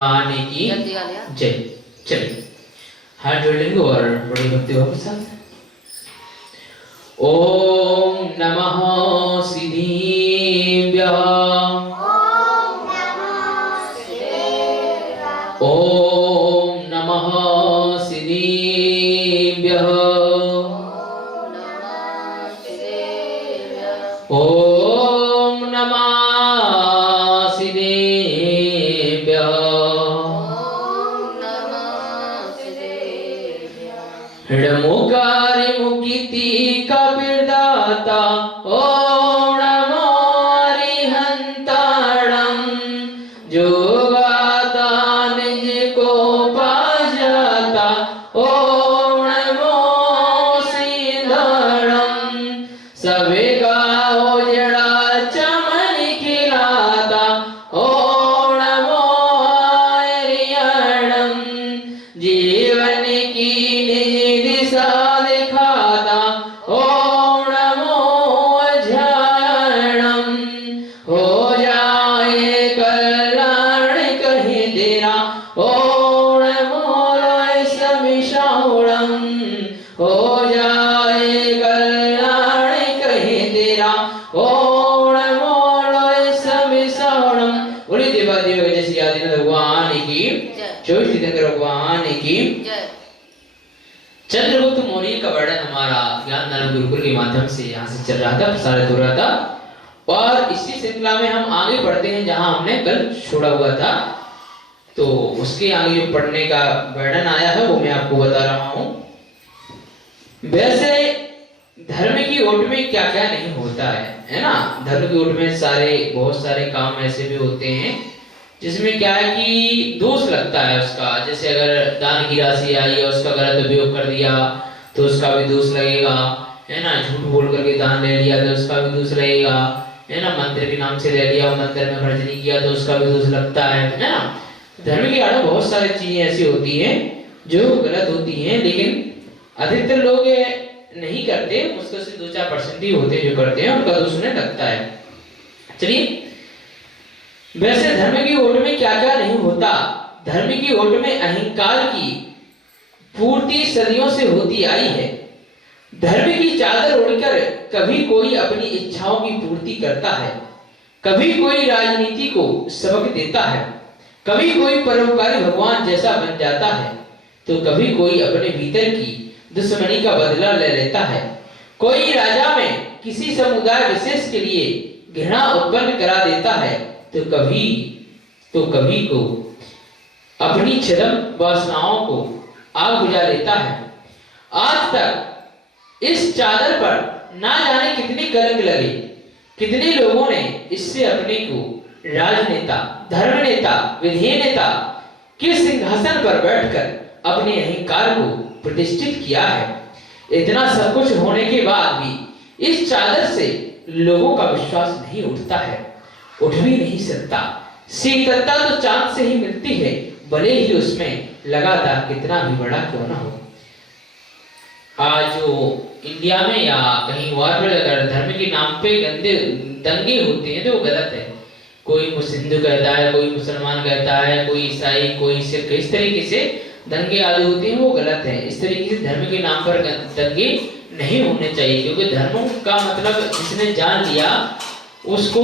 आने की जय। चलिए हाथ जोड़ लेंगे और बड़ी भक्ति भाव के साथ ओम नमः सिद्धिभ्यः ओम नमः सिद्धिभ्यः ओम नमः ऋणमुकारी मुक्ति का विदाता ओम नमो हरिहंताणं जो गाता निज को पा जाता ओम नमो सिंधरणं सबे गाओ जड़ा चमन खिलाता ओम नमो हरिहरणं जीवन की भगवान की चंद्रगुप्त मौर्य का वर्णन हमारा ज्ञान दान गुरुकुल के माध्यम से यहाँ से चल रहा था, प्रसारित हो रहा था और इसी श्रृंखला में हम आगे बढ़ते हैं जहां हमने कल छोड़ा हुआ था। तो उसके आगे जो पढ़ने का वर्णन आया है वो मैं आपको बता रहा हूं। वैसे धर्म की ओट में क्या क्या नहीं होता है ना। धर्म की ओट में बहुत सारे काम ऐसे भी होते हैं जिसमें क्या है कि दोष लगता है उसका। जैसे अगर दान की राशि आई और उसका गलत उपयोग कर दिया तो उसका भी दोष लगेगा, है ना। झूठ बोल करके दान ले लिया तो उसका भी दोष लगेगा, है ना। मंदिर के नाम से ले लिया और मंदिर में खर्च नहीं किया तो उसका भी दोष लगता है ना। धर्म के आड़ बहुत सारी चीजें ऐसी होती हैं जो गलत होती हैं, लेकिन अधिकतर लोग नहीं करते, मुश्किल से 2-4% ही होते हैं जो करते हैं, उनका दोष उन्हें लगता है। चलिए, वैसे धर्म की ओट में क्या क्या नहीं होता। धर्म की ओट में अहंकार की पूर्ति सदियों से होती आई है। धर्म की चादर ओढ़कर कभी कोई अपनी इच्छाओं की पूर्ति करता है, कभी कोई राजनीति को सबक देता है, कभी कोई परोपकारी भगवान जैसा बन जाता है, तो कभी कोई अपने भीतर की दुश्मनी का बदला ले लेता है। कोई राजा में किसी समुदाय विशेष के लिए घृणा उत्पन्न करा देता है, तो कभी को अपनी छद्म वासनाओं को आग बुझा लेता है। आज तक इस चादर पर ना जाने कितने कलंक लगे, कितने लोगों ने इससे अपने को राजनेता, धर्म नेता, विधेय नेता के सिंहासन पर बैठकर अपने अहंकार को प्रतिष्ठित किया है। इतना सब कुछ होने के बाद भी इस चादर से लोगों का विश्वास नहीं उठता है, उठ भी नहीं सकता। शीतलता तो चांद से ही मिलती है, भले ही उसमें लगातार कितना भी बड़ा क्यों ना हो। आज जो इंडिया में या कहीं और पर अगर धर्म के नाम पे गंदे दंगे होते हैं तो वो गलत है। कोई हिंदू कहता है, कोई मुसलमान कहता है, कोई ईसाई, कोई सिख, इस तरीके से दंगे आदि होते हैं, वो गलत है। इस तरीके से धर्म के नाम पर दंगे नहीं होने चाहिए, क्योंकि धर्म का मतलब जिसने जान लिया उसको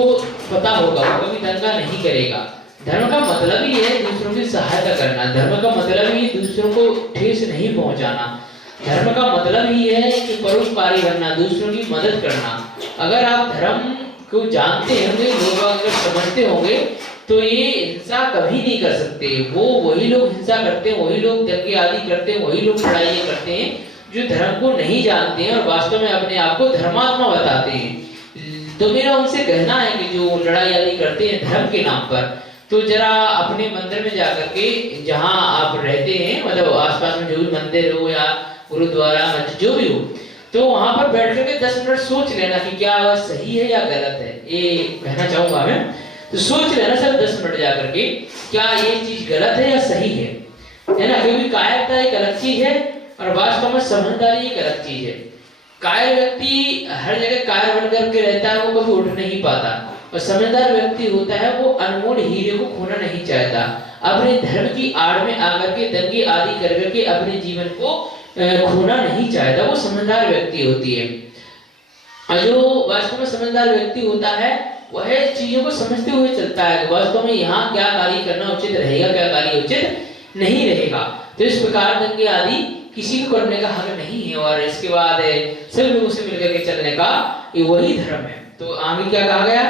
पता होगा, वो कभी दंगा नहीं करेगा। धर्म का मतलब ही है दूसरों की सहायता करना, धर्म का मतलब ही दूसरों को ठेस नहीं पहुंचाना, धर्म का मतलब ही है कि परोपकारी बनना, दूसरों की मदद करना। अगर आप धर्म को जानते होंगे, लोग अगर समझते होंगे, तो ये हिंसा कभी नहीं कर सकते। वही लोग हिंसा करते हैं, वही लोग दंगे आदि करते हैं, वही लोग लड़ाई करते हैं जो धर्म को नहीं जानते हैं और वास्तव में अपने आप को धर्मात्मा बताते हैं। तो मेरा उनसे कहना है कि जो लड़ाई आदि करते हैं धर्म के नाम पर, तो जरा अपने मंदिर में जाकर के, जहां आप रहते हैं, मतलब आसपास में जो भी मंदिर हो या गुरुद्वारा मस्जिद जो भी हो, तो वहां पर बैठ करके 10 मिनट सोच लेना कि क्या सही है या गलत है। ये कहना चाहूंगा मैं, तो सोच लेना सर 10 मिनट जाकर के, क्या ये चीज गलत है या सही है ना। क्योंकि कायरता एक अलग चीज है और वास्तव में समझदारी एक अलग चीज है। कायर व्यक्ति हर जगह कायर बन करके रहता है, वो कभी उठ नहीं पाता। और समझदार व्यक्ति होता है वो अनमोल हीरे को खोना नहीं चाहता, अपने धर्म की आड़ में आकर के दंगे आदि कर करके अपने जीवन को खोना नहीं चाहता, वो समझदार व्यक्ति होती है। और जो वास्तव में समझदार व्यक्ति होता है वह चीजों को समझते हुए चलता है, वास्तव में यहाँ क्या कार्य करना उचित रहेगा, क्या कार्य उचित नहीं रहेगा। तो इस प्रकार दंगे आदि किसी को करने का हक नहीं है, और इसके बाद सभी लोगों से मिलकर के चलने का ये वही धर्म है। तो आगे क्या कहा गया,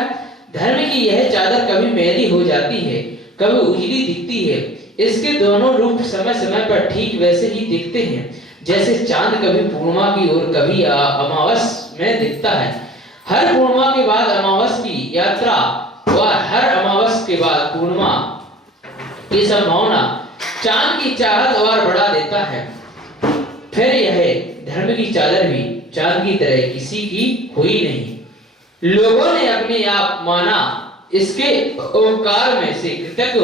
धर्म की यह चादर कभी मैली हो जाती है, कभी उजली दिखती है, इसके दोनों रूप समय समय पर ठीक वैसे ही दिखते हैं, जैसे चांद कभी पूर्णिमा की ओर कभी अमावस में दिखता है। हर पूर्णिमा के बाद अमावस की यात्रा और हर अमावस के बाद पूर्णिमा की संभावना चांद की चाहत और बढ़ा देता है। फिर यह धर्म की चादर भी चांद की तरह किसी की हुई नहीं, लोगों ने अपने आप माना, इसके ओंकार में से कृतज्ञ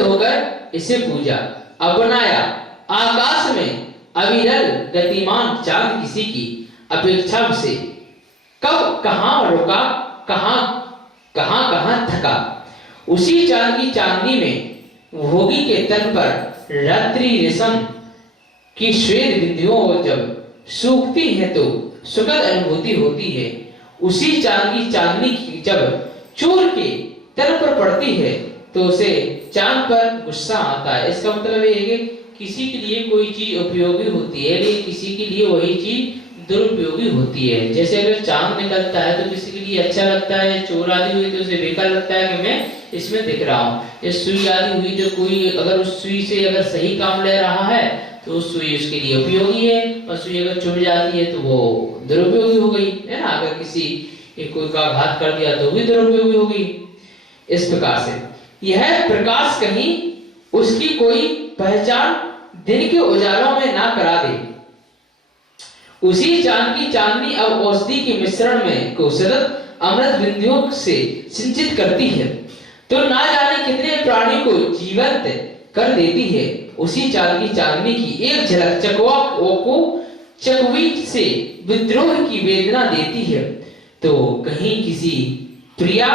होकर इसे पूजा, अपनाया। आकाश में अविरल गतिमान चांद किसी की अपेक्षा से कब कहां रुका, कहां थका। उसी चांद की चांदनी में भोगी के तन पर रात्रि रेशम की श्वेत बिंदियों जब सूखती है तो सुखद अनुभूति होती है। उसी चांद की चांदनी जब चोर के तन पर पड़ती है तो उसे चांद पर गुस्सा आता है। इसका मतलब ये है कि किसी के लिए कोई चीज उपयोगी होती है लेकिन किसी के लिए वही चीज दुरुपयोगी होती है। जैसे अगर चांद निकलता है तो किसी के लिए अच्छा लगता है, चोर आदि हुई तो उसे बेकार लगता है कि मैं इसमें दिख रहा हूँ। ये सुई आदि हुई तो कोई अगर उस सुई से अगर सही काम ले रहा है तो उस सुई उसके लिए उपयोगी है, और सुई अगर चुभ जाती है तो वो दुरुपयोगी हो गई, है ना। अगर किसी कोई का घात कर दिया तो भी दुरुपयोगी हो गई। इस प्रकार से यह प्रकाश कहीं उसकी कोई पहचान दिन के उजालों में ना करा दे। उसी चांद की चांदनी अब औषधि के मिश्रण में को सतत अमृत बिंदुओं से सिंचित करती है, तो ना जाने कितने प्राणी को जीवंत कर देती है। उसी चांद की चांदनी की एक झलक चकवी से विद्रोह की वेदना देती है, तो कहीं किसी प्रिया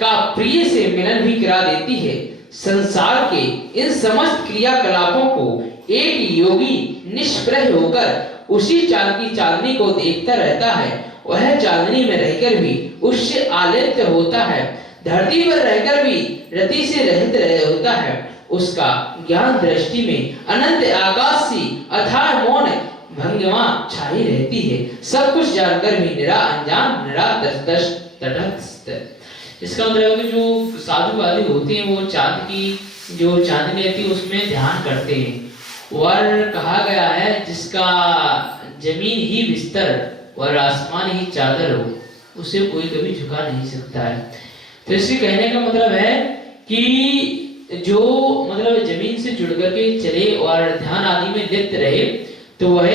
का प्रिय से मिलन भी करा देती है। संसार के इन समस्त क्रियाकलापों को एक योगी निष्प्रह होकर उसी चांद की चांदनी को देखता रहता है। वह चांदनी में रहकर भी उससे आलिप्त होता है, धरती पर रहकर भी रति से रहित होता है। उसका ज्ञान दृष्टि में अनंत आकाश सी अथाह मौन भंगिमा छाई रहती है, सब कुछ जानकर भी निरा अनजान निरा तटस्थ। इसका मतलब है कि जो साधु आदि होते हैं वो चांद की जो चांदनी रहती है उसमें ध्यान करते हैं। और कहा गया है जिसका जमीन ही बिस्तर और आसमान ही चादर हो उसे कोई कभी झुका नहीं सकता है। तो इससे कहने का मतलब है कि जो मतलब जमीन से जुड़ करके चले और ध्यान आदि में लिप्त रहे तो वह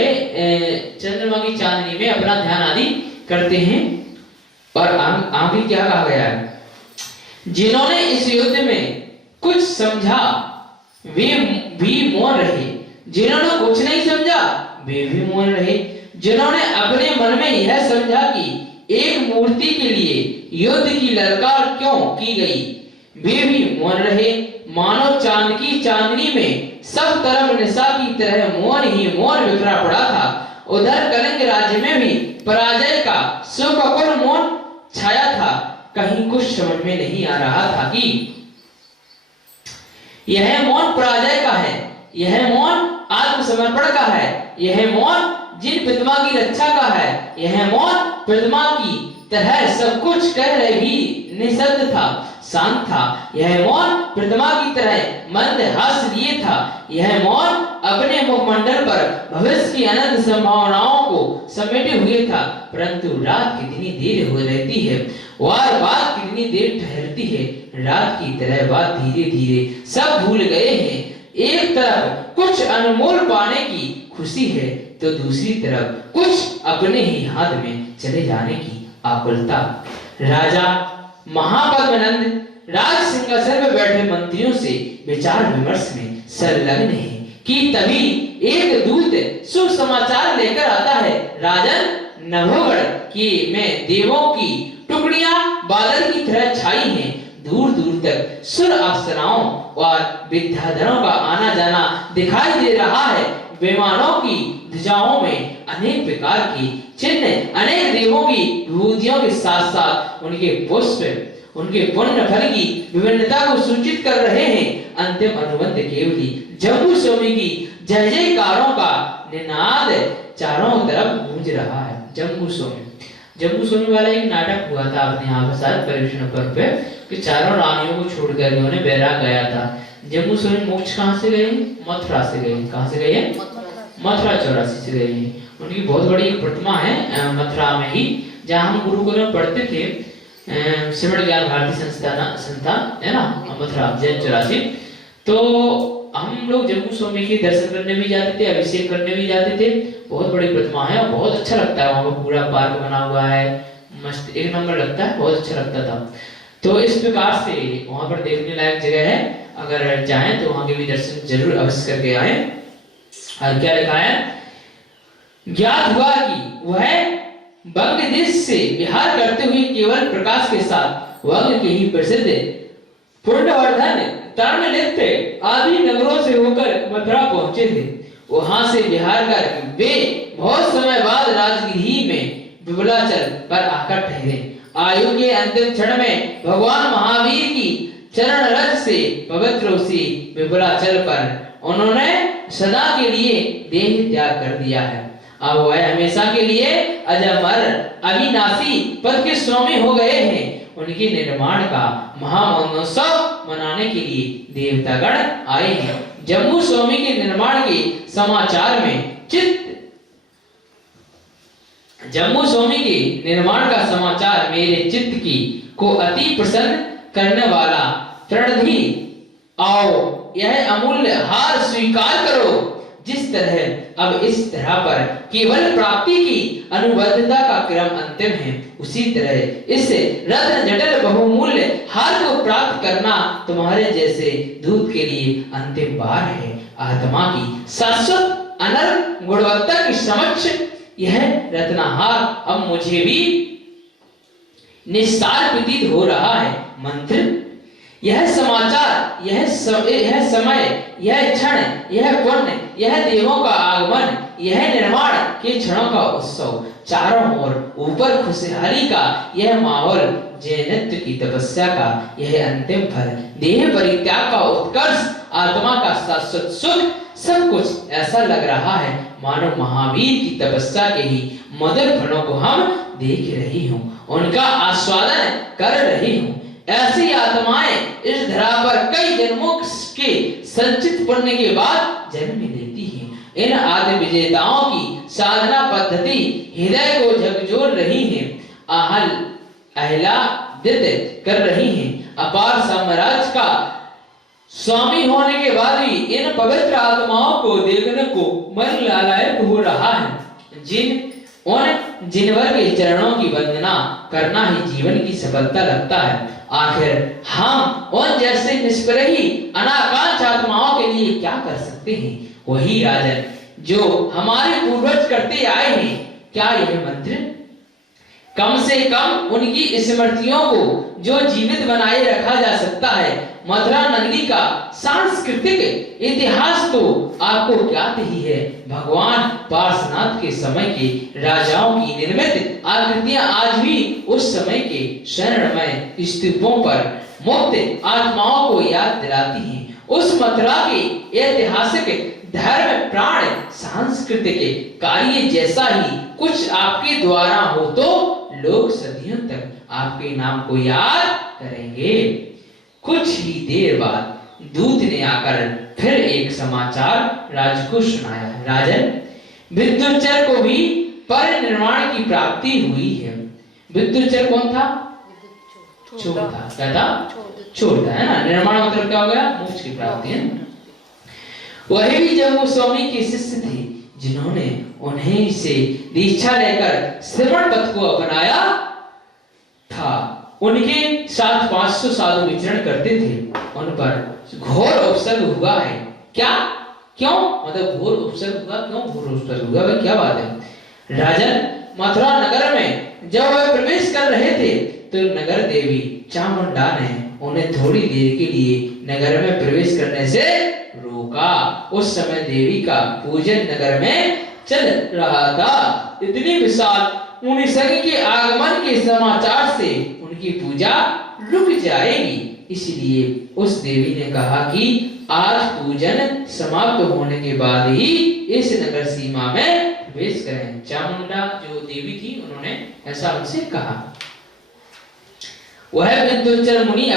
चंद्रमा की चांदनी में अपना ध्यान आदि करते हैं। और आगे क्या कहा गया है, जिन्होंने इस युद्ध में कुछ समझा वे भी मौन रहे, जिन्होंने कुछ नहीं समझा वे भी मौन रहे, जिन्होंने अपने मन में यह समझा कि एक मूर्ति के लिए युद्ध की ललकार क्यों की गई वे भी मौन रहे। मानो चांद की चांदनी में सब तरफ निशा की तरह मौन ही मौन बिखरा पड़ा था। उधर कलिंग राज्य में भी पराजय का सुखकुल मौन छाया था। कहीं कुछ समझ में नहीं आ रहा था कि यह मौन पराजय का है, यह मौन आत्मसमर्पण का है, यह मौन जिन प्रतिमा की रक्षा का है, यह मौन प्रतिमा की तरह सब कुछ कह रहे भी निशब्द था, शांत था। यह मौन प्रतिमा की तरह मंद हंस लिए था। यह मौन अपने मुखमंडल पर भविष्य की अनंत संभावनाओं को समेटे हुए था। परंतु रात कितनी देर हो रहती है और बात कितनी देर ठहरती है, रात की तरह बात धीरे धीरे सब भूल गए हैं। एक तरफ कुछ अनमोल पाने की खुशी है तो दूसरी तरफ कुछ अपने ही हाथ में चले जाने की आकुलता। राजा महापद्मनंद राज सिंहासन पर बैठे मंत्रियों से विचार विमर्श में संलग्न है कि तभी एक दूत शुभ समाचार लेकर आता है। राजन नभोगढ़ की में देवों की टुकड़ियां बादल की तरह छाई हैं। दूर दूर तक सुर अप्सराओं और विद्याधरों का आना जाना दिखाई दे रहा है। विमानों की ध्वजाओं में अनेक प्रकार की चिन्ह, अनेक देवों की विभूतियों के साथ साथ उनके पुष्प उनके पुण्य फल की विभिन्नता को सूचित कर रहे हैं। अंतिम अनुबंध केवली जम्बू स्वामी की जय जयकारों का निनाद चारों तरफ गूंज रहा है। जम्बू स्वामी वाला एक नाटक हुआ था अपने यहाँ पर शायद परिवेषण पर पे कि चारों रानियों को छोड़कर उन्होंने बैराग गया था। जम्बू स्वामी मोक्ष कहाँ से गए? मथुरा से गए। कहाँ से गए? मथुरा 84 से गए हैं। उनकी बहुत बड़ी प्रतिमा है मथुरा में ही, जहाँ हम गुरुकुल में पढ़ते थे। श्रवण ज्ञान भारती संस्था है ना, मथुरा जैन 84। तो हम लोग जम्बू स्वामी के दर्शन करने भी जाते थे, अभिषेक करने भी जाते थे। बहुत बड़ी प्रतिमा है और बहुत अच्छा लगता है। वहाँ पर पूरा पार्क बना हुआ है, मस्त एक नंबर लगता है, बहुत अच्छा लगता था। तो इस प्रकार से वहाँ पर देखने लायक जगह है, अगर जाएं तो वहाँ के भी दर्शन जरूर अवश्य करके आए। और क्या लिखा है? ज्ञात हुआ कि वह बंग देश से विहार करते हुए केवल प्रकाश के साथ वंग के ही प्रसिद्ध पुण्यवर्धन तरणलिप्त आदि नगरों से होकर मथुरा पहुंचे थे। वहां से विहार कर वे बहुत समय बाद राजगृह में विपुलाचल पर आकर ठहरे। आयु के अंतिम क्षण में भगवान महावीर की चरण रज से पवित्र उसी विपुलाचल पर उन्होंने सदा के लिए देह त्याग कर दिया है। अब वह हमेशा के लिए अजमर अविनाशी पद के स्वामी हो गए हैं। उनके निर्माण का महामहोत्सव मनाने के लिए देवतागण आए हैं। जम्बू स्वामी के निर्माण के समाचार में जम्बू स्वामी के निर्माण का समाचार मेरे चित्त की को अति प्रसन्न करने वाला। प्रणधि आओ, यह अमूल्य हार स्वीकार करो। जिस तरह अब इस तरह पर केवल प्राप्ति की अनुबद्धता का क्रम अंतिम है, उसी तरह इस रत्न जटिल बहुमूल्य हार को प्राप्त करना तुम्हारे जैसे दूत के लिए अंतिम बार है। आत्मा की शाश्वत अनल गुणवत्ता की समक्ष यह रत्नहार अब मुझे भी निस्सार प्रतीत हो रहा है। मंत्र, यह समाचार, यह समय, यह क्षण, यह पुण्य, यह देवों का आगमन, यह निर्माण के क्षणों का उत्सव, चारों ओर ऊपर खुशहाली का यह माहौल, जैनत्व की तपस्या का यह अंतिम फल, देह परित्याग का उत्कर्ष, आत्मा का शाश्वत सुख, सब कुछ ऐसा लग रहा है मानो महावीर की तपस्या के ही मधुर फलों को हम देख रही हूँ, उनका आस्वादन कर रही हूँ। ऐसी आत्माएं इस धरा पर कई जन्मों के संचित पुण्य के बाद जन्म लेती हैं। इन आदि विजेताओं की साधना पद्धति हृदय को झकझोर रही है, आह्लादित कर रही है। अपार साम्राज्य का स्वामी होने के बाद भी इन पवित्र आत्माओं को देखने को मन लालायित हो रहा है। जिनवर के चरणों की वंदना करना ही जीवन की सफलता लगता है। आखिर हम उन जैसे निष्प्रही अनाकांक्ष आत्माओं के लिए क्या कर सकते हैं? वही राजन जो हमारे पूर्वज करते आए हैं। क्या यह मंत्र कम से कम उनकी स्मृतियों को जो जीवित बनाए रखा जा सकता है? मथुरा नगरी का सांस्कृतिक इतिहास तो आपको ज्ञात ही है। भगवान पार्श्वनाथ के समय के राजाओं की निर्मित आकृतियां आज भी उस समय के शरणमय स्तूपों पर मुक्त आत्माओं को याद दिलाती हैं। उस मथुरा के ऐतिहासिक धर्म प्राण सांस्कृतिक कार्य जैसा ही कुछ आपके द्वारा हो तो लोग सदियों तक आपके नाम को याद करेंगे। कुछ ही देर बाद दूत ने आकर फिर एक समाचार राज को सुनाया। राजन, विद्युच्चर को भी परिनिर्वाण की प्राप्ति हुई है। विद्युच्चर कौन था? चोर था। क्या था? चोर था, है ना। निर्माण मतलब क्या हो गया? मोक्ष की प्राप्ति है। वही भी जब वो स्वामी के शिष्य थे जिन्होंने उन्हें से दीक्षा लेकर श्रवण पथ को अपनाया था। उनके साथ 500 साधु विचरण करते थे। उन पर घोर उपसर्ग हुआ है। क्या? क्यों? मतलब घोर उपसर्ग हुआ। क्यों घोर उपसर्ग हुआ? भाई क्या बात है? राजन, मथुरा नगर में जब वह प्रवेश कर रहे थे तो नगर देवी चामुंडा ने उन्हें थोड़ी देर के लिए नगर में प्रवेश करने से रोका। उस समय देवी का पूजन नगर में चल रहा था। इतनी विशाल मुनिसंघ के आगमन के समाचार से उनकी पूजा रुक जाएगी, इसलिए उस देवी ने कहा कि आज पूजन समाप्त होने के बाद ही इस नगर सीमा में प्रवेश करें। चामुंडा जो देवी थी उन्होंने ऐसा उनसे कहा। वह विंध्याचल मुनि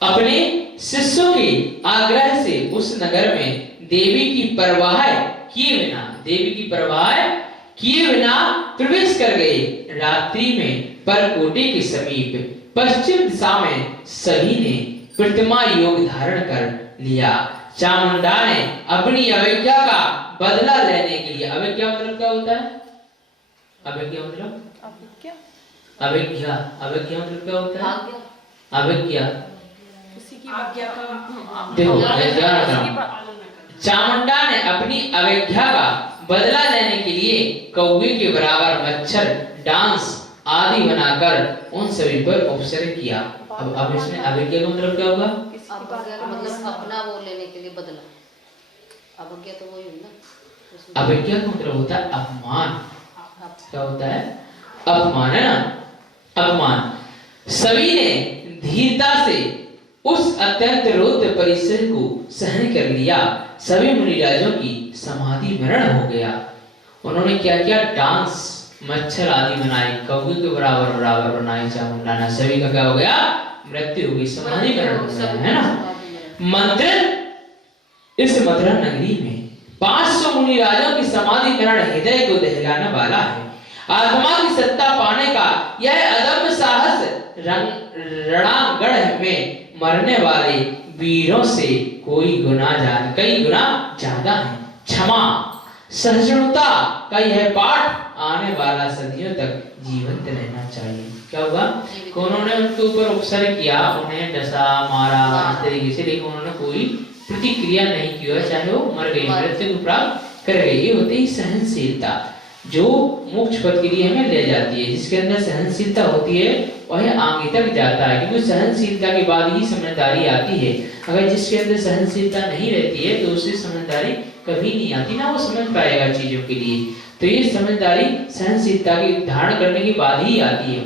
अपने शिष्यों के आग्रह से उस नगर में देवी की परवाह किए बिना प्रवेश कर गए। रात्रि में परकोटे के समीप पश्चिम दिशा में सभी ने प्रतिमा योग धारण कर लिया। चामुंडा ने अपनी अवज्ञा का बदला लेने के लिए, अवज्ञा मतलब क्या होता है? अवज्ञा मतलब अवज्ञा मतलब क्या होता है? अवज्ञा देखो, चामुंडा ने अपनी अवज्ञा का बदला लेने के लिए कौवे के बराबर मच्छर डांस आदि बनाकर उन सभी पर उपसर्ग किया। अब इसमें अवज्ञा का मतलब क्या होगा? मतलब अपना वो लेने के लिए बदला। अवज्ञा तो वही है ना। अवज्ञा का मतलब होता है अपमान। क्या होता है? अपमान, है ना? अपमान। सभी ने धीरता से उस अत्यंत रौद्र परिसर को सहन कर लिया। सभी मुनिराजों की समाधि मरण हो गया। उन्होंने क्या किया? डांस, मच्छर आदि बनाए, कौवे के बराबर बनाए। चामुंडा ने सभी का क्या हो गया? मृत्यु हो गई, समाधि मरण हो गया, है ना? मंत्र इस मथुरा नगरी में 500 मुनिराजों की समाधि मरण हृदय को दहलाने वाला है। आत्मा की सत्ता पाने का यह अदम्य साहस रणांगण में मरने वाले वीरों से कई गुना ज्यादा है। क्षमा सहिष्णुता का यह पाठ आने वाला सदियों तक जीवंत रहना चाहिए। क्या होगा? उन्होंने उनके ऊपर उपसर्ग किया, उन्हें डसा, मारा इस तरीके से, लेकिन उन्होंने कोई प्रतिक्रिया नहीं की, चाहे वो मर गई, मृत्यु को प्राप्त कर गई। ये होती है सहनशीलता, जो मोक्ष पद के लिए हमें ले जाती है। जिसके अंदर सहनशीलता होती है वह आगे तक जाता है, क्योंकि सहनशीलता के बाद ही समझदारी आती है। अगर जिसके अंदर सहनशीलता नहीं रहती है तो उससे समझदारी कभी नहीं आती, ना वो समझ पाएगा चीजों के लिए। तो ये समझदारी सहनशीलता की धारण करने के बाद ही आती है,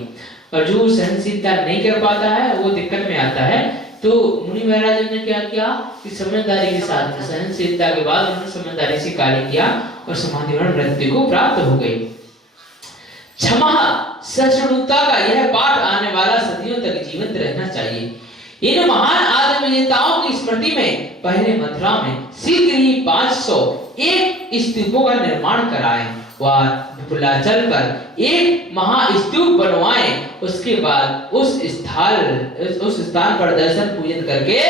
और जो सहनशीलता नहीं कर पाता है वो दिक्कत में आता है। तो मुनि महाराज ने क्या किया कि समझदारी के साथ, सहनशीलता के बाद उन्होंने समझदारी से कार्य किया और समाधि मृत्यु को प्राप्त हो गई। क्षमा सहिष्णुता का यह पाठ आने वाला सदियों तक जीवंत रहना चाहिए। इन महान आदम विजेताओं की स्मृति में पहले मथुरा में शीघ्र ही 501 स्तूपों का निर्माण कराएं। वह विपुलाचल पर एक महास्तूप बनवाएं। उसके बाद उस स्थान पर दर्शन पूजन करके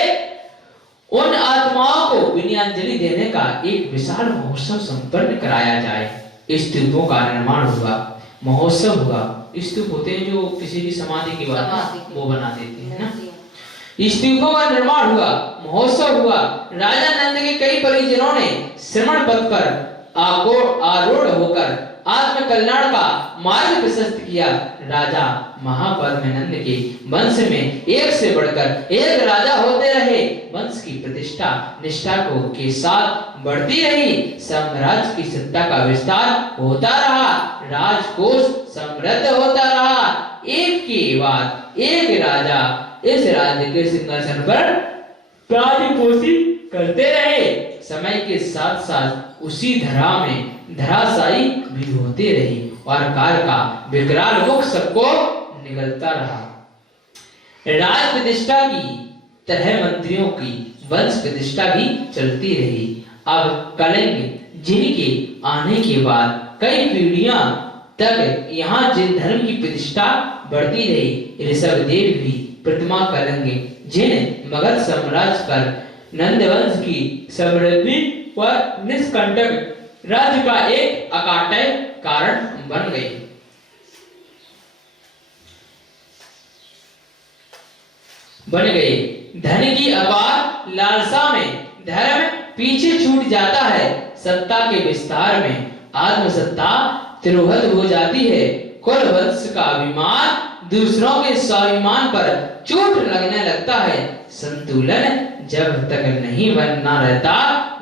उन आत्माओं को विनयाञ्जलि देने का एक विशाल महोत्सव संपन्न कराया जाए। स्तूपों का निर्माण होगा, महोत्सव होगा। स्तूप होते हैं जो किसी की समाधि के बाद वो बना देते हैं ना। स्तूपों का निर्माण हुआ, महोत्सव हुआ। राजा नंद के कई परिजनों ने श्रमण पथ पर आरूढ़ होकर आत्म कल्याण का मार्ग प्रशस्त किया। राजा महापद्मनंद के वंश में एक से बढ़कर एक राजा होते रहे। वंश की प्रतिष्ठा निष्ठा के साथ बढ़ती रही। साम्राज्य की सत्ता का विस्तार होता रहा। राजकोष समृद्ध होता रहा। एक के बाद एक राजा इस राज्य के सिंहासन पर राज्यपोषी करते रहे। समय के साथ साथ उसी धरा में धराशायी भी होते रहे और काल का विकराल मुख सबको निगलता रहा। राज प्रतिष्ठा की तरह मंत्रियों की वंश प्रतिष्ठा भी चलती रही। अब कलिंग जिनके आने के बाद कई पीढ़ियां तक यहाँ जिन धर्म की प्रतिष्ठा बढ़ती रही। ऋषभदेव भी प्रतिमा कलिंग जिन मगध साम्राज्य पर नंदवंश की समृद्धि व निष्कंटक राज्य का एक अकाट्य कारण बन गई। धन की अपार लालसा में धर्म पीछे छूट जाता है। सत्ता के विस्तार में आत्मसत्ता तिरोहत हो जाती है। कुल वंश का अभिमान दूसरों के स्वाभिमान पर चोट लगने लगता है। संतुलन जब तक नहीं बनना रहता,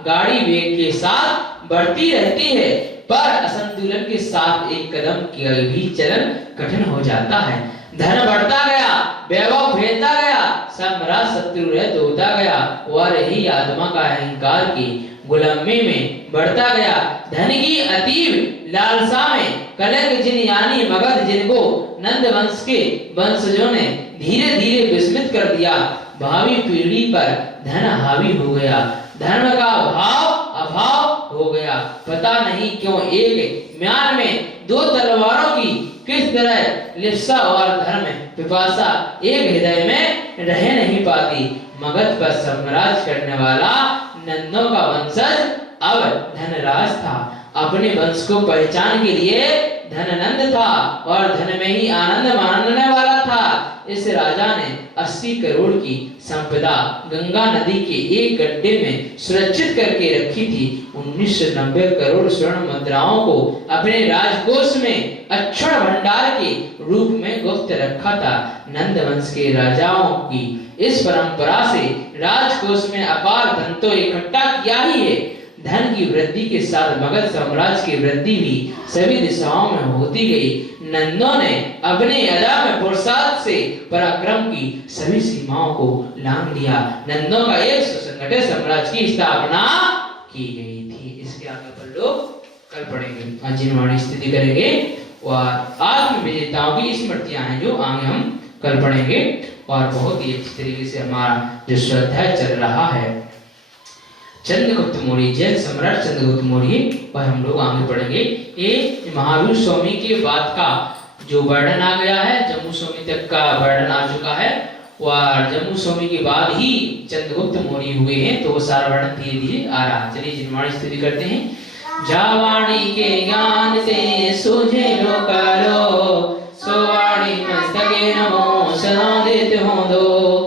गाड़ी वेग के साथ बढ़ती रहती है, पर असंतुलन के साथ एक कदम का भी चलन कठिन हो जाता है। धन बढ़ता गया, वैभव फैलता गया, सम्राट शत्रु रहित होता गया और यही आत्मा का अहंकार की गुलामी में बढ़ता गया। धन की अतीव लालसा में कलंक जिन यानी मगध, जिनको नंद वंश के वंशजों ने धीरे धीरे विस्मित कर दिया, भावी पीढ़ी पर धन हावी हो गया। धर्म का अभाव हो गया। पता नहीं क्यों एक म्यान में दो तलवारों की किस तरह लिप्सा और धर्म पिपासा एक हृदय में रह नहीं पाती। मगध पर साम्राज्य करने वाला नंदों का वंशज अब धनराज था। अपने वंश को पहचान के लिए धननंद था और धन में ही आनंद मानने वाला था। इस राजा ने 80 करोड़ की संपदा गंगा नदी के एक गड्ढे में सुरक्षित करके रखी थी। 1990 करोड़ स्वर्ण मुद्राओं को अपने राजकोष में अक्षर भंडार के रूप में गुप्त रखा था। नंद वंश के राजाओं की इस परंपरा से राजकोष में अपार धन तो इकट्ठा किया ही है, धन की वृद्धि के साथ मगध साम्राज्य की वृद्धि भी सभी दिशाओं में होती गई। नंदों ने अपने अदम्य पुरुषार्थ से पराक्रम की सभी सीमाओं को लांघ लिया। नंदों का एक सुसंगठित साम्राज्य की स्थापना की गई थी। इसके आगे पर लोग कल पढ़ेंगे, आज जिनवाणी स्थिति करेंगे और आत्म विजेताओं की स्मृतियां हैं जो आगे हम कल पढ़ेंगे। और बहुत ही अच्छी तरीके से हमारा जो स्वाध्याय चल रहा है चंद्रगुप्त मौर्य, जैन सम्राट चंद्रगुप्त मौर्य, पर हम लोग आगे पढ़ेंगे। ये महावीर स्वामी के बाद का जो वर्णन आ गया है, जम्मू स्वामी तक का वर्णन आ चुका है और जम्मू स्वामी के बाद ही चंद्रगुप्त मौर्य हुए हैं, तो वो सारा वर्णन धीरे धीरे आ रहा है। चलिए जिनवाणी स्तुति करते हैं। जावाणी के ज्ञान से सूझे लोकारो, सोवाणी मस्तके नमो सदा देते हो दो।